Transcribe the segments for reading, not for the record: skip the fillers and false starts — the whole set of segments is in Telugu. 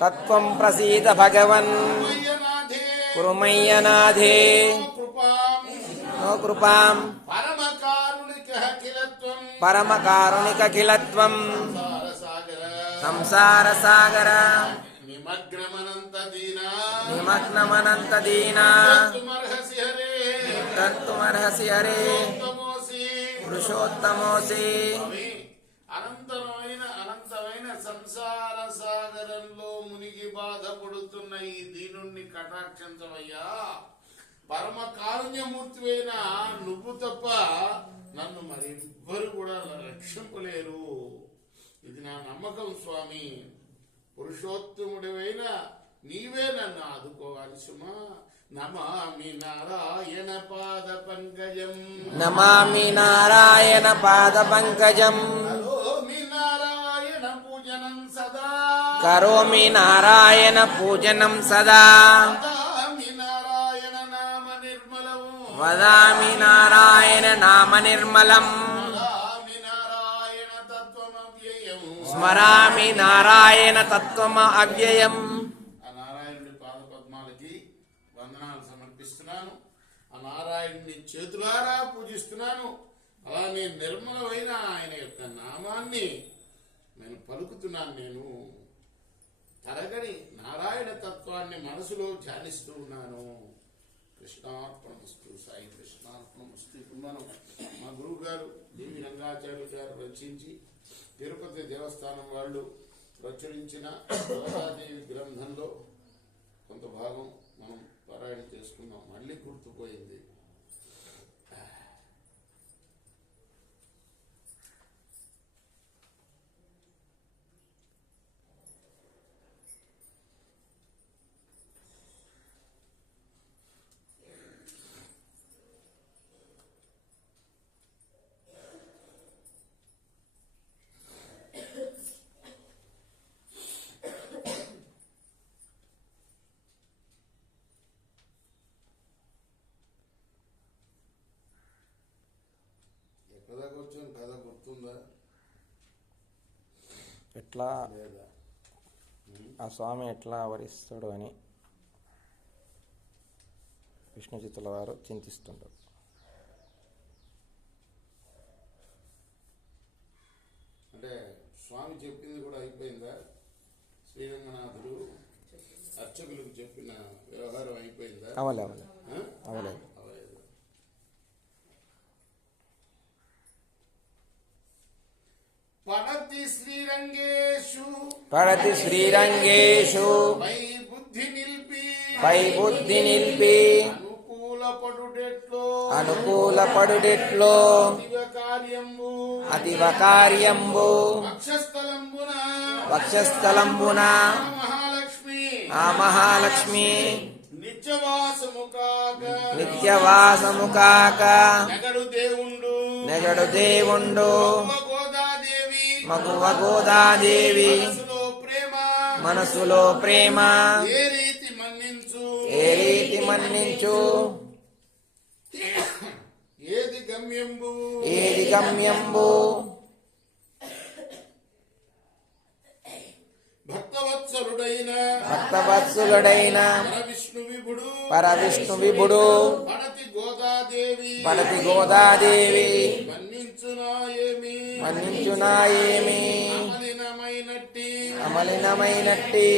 తత్వం ప్రసీద భగవన్ కురుమయ్యనాథే నో కృపాం పరమకారుణిక కిలత్వం సంసార సాగర నిమగ్నమనంత దీనా తత్తుమర్హసి హరే పురుషోత్తమోసి. అనంతమైన సంసార సాగరంలో మునిగి బాధపడుతున్న ఈ దీనుణ్ణి కటాక్షించవయ్యా. పరమ కారుణ్యమూర్తివైన నువ్వు తప్ప నన్ను మరెవ్వరు కూడా రక్షింపలేరు. ఇది నా నమ్మకం స్వామి. పురుషోత్తముడివైన నీవే నన్ను ఆదుకోవాలి సుమా. నమామి నారాయణ పాద పంకజం, నమామి నారాయణ పాద పంకజం, కరోమి నారాయణ పూజనం సదా, కరోమి నారాయణ పూజనం సదా, వదామి నారాయణ నామ నిర్మలం, వదామి నారాయణ నామ నిర్మలం, స్మరామి నారాయణ తత్వం అవ్యయం, స్మరామి నారాయణ తత్వం అవ్యయం. ఆ నారాయణుడి పాద పద్మాలకి వందనాలు సమర్పిస్తున్నాను. ఆ నారాయణుని చేతులారా పూజిస్తున్నాను. అలానే నిర్మలమైన ఆయన యొక్క నామాన్ని నేను పలుకుతున్నాను. నేను తరగని నారాయణ తత్వాన్ని మనసులో ధ్యానిస్తూ ఉన్నాను. కృష్ణార్పణమస్తు. సాయి కృష్ణార్పణమస్తు. మనం మా గురువు గారు దేవి రంగాచార్య గారు రచించి తిరుపతి దేవస్థానం వాళ్ళు ప్రచురించిన గోదాదేవి గ్రంథంలో కొంత భాగం మనం పారాయణ చేసుకున్నాం. మళ్ళీ గుర్తుపోయింది. కథ గుర్తుందా? ఎట్లా లేదా? ఆ స్వామి ఎట్లా ఆవరిస్తాడు అని విష్ణుచిత్తుల వారు చింతిస్తుంటారు. అంటే స్వామి చెప్పింది కూడా అయిపోయిందా? శ్రీరంగనాథుడు అర్చకులకు చెప్పిన వ్యవహారం అయిపోయిందా? అవలేదు. పడతి శ్రీరంగేషు పడతి శ్రీరంగేషు పై బుద్ధి నిలిపి అనుకూల పడుడెట్లో అతివ కార్యంబు వక్షస్థలంబున ఆ మహాలక్ష్మి నిత్యవాసము కాక నెగడు దేవుండు మగువ గోదాదేవి మనసులో ప్రేమ ఏ రీతి మన్నించు ఏది గమ్యంబు భక్తవత్సలుడైన పరవిష్ణు విభుడు పడతి గోదాదేవి మన్నించునాయేమి అమలినమైనట్టి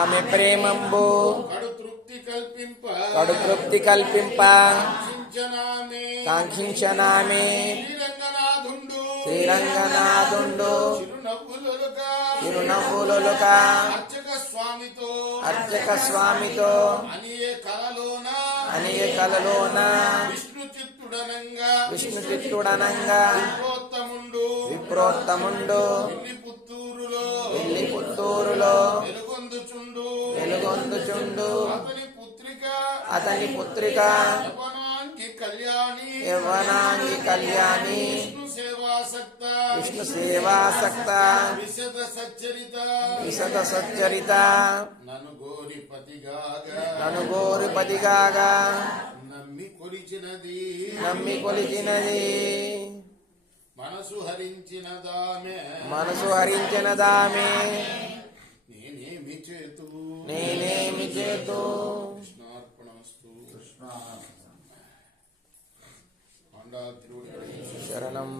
ఆమె ప్రేమంబు కడు తృప్తి కల్పింప కాంక్షించనామే శ్రీరంగనాథుండు చిరునవ్వులొలుక అర్చక స్వామితో అనియ కలలోన విష్ణు చిత్తుడనంగా విప్రోత్తముండు వెళ్ళి పుత్తూరులో వెలుగొందుచుండు అతని పుత్రిక యవ్వనాంగి కళ్యాణి విష్ణు సేవాసక్త విశద సచ్చరిత నను గోరి పతిగాగా నమ్మి కొలిచినది మనసు హరించిన దామే మనసు హరించిన దామే నేనేమి చేతు నేనేమి చేతు. కృష్ణార్పణమస్తు. ఆండాద్రుడి శరణం